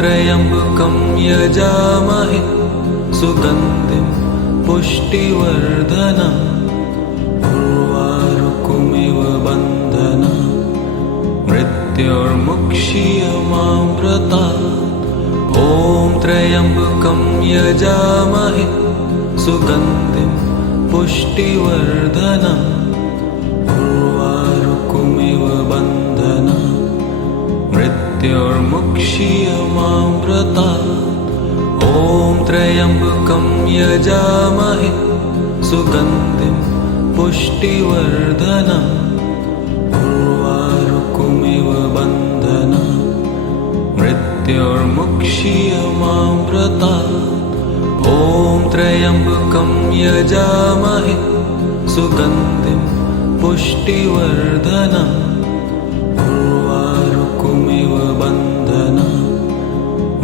त्र्यम्बकं यजामहे सुगन्धिं पुष्टिवर्धनम् उर्वारुकमिव बन्धनान् मृत्योर्मुक्षीयमामृतात् ॐ त्र्यम्बकं यजामहे सुगन्धिं पुष्टिवर्धनम् उर्वारुकमिव बन्धनान् मृत्योर्मुक्षीयमामृतात् ॐ त्र्यम्बकं यजामहे सुगन्धिं पुष्टिवर्धनम् उर्वारुकमिव बन्धनान् मृत्योर्मुक्षीयमामृतात् ॐ त्र्यम्बकं यजामहे सुगन्धिं पुष्टिवर्धनम् उर्वारुकमिव बन्धनान्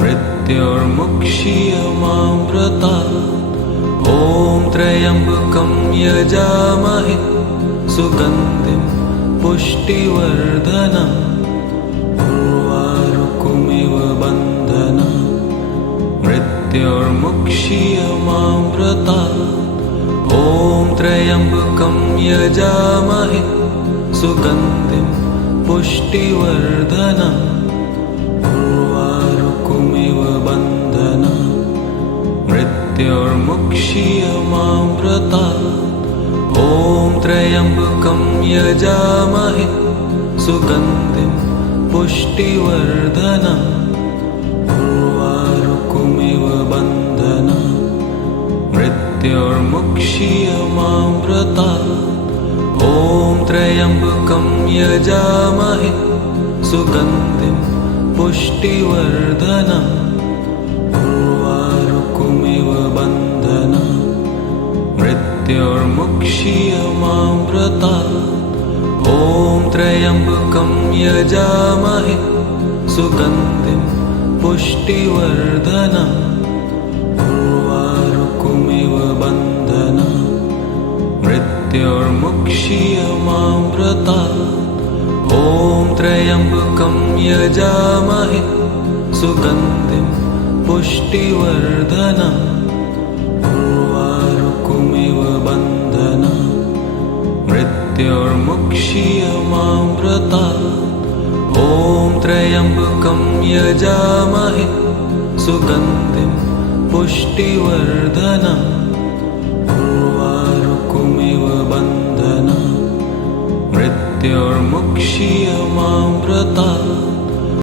मृत्योर्मुक्षीयमामृतात् ॐ त्र्यम्बकं यजामहे सुगन्धिं पुष्टिवर्धनम् उर्वारुकमिव बन्धनान् मृत्योर्मुक्षीयमामृतात् ॐ त्र्यम्बकं यजामहे सुगन्धिं पुष्टिवर्धनम् उर्वारुकमिव बन्धनान् मृत्योर्मुक्षीयमामृतात् ॐ त्र्यम्बकं यजामहे सुगन्धिं पुष्टिवर्धनम् उर्वारुकमिव बन्धनान् मृत्योर्मुक्षीयमामृतात् ॐ त्र्यम्बकं यजामहे सुगन्धिं पुष्टिवर्धनम् उर्वारुकमिव बन्धनान् मृत्योर्मुक्षीयमामृतात् ॐ त्र्यम्बकं यजामहे सुगन्धिं पुष्टिवर्धनम् उर्वारुकमिव बन्धनान् मृत्योर्मुक्षीयमामृतात् ॐ त्र्यम्बकं यजामहे सुगन्धिं पुष्टिवर्धनम् उर्वारुकमिव बन्धनान् मृत्योर्मुक्षीयमामृतात् ॐ त्र्यम्बकं यजामहे सुगन्धिं पुष्टिवर्धनम् उर्वारुकमिव बन्धनान् मृत्योर्मुक्षीयमामृतात्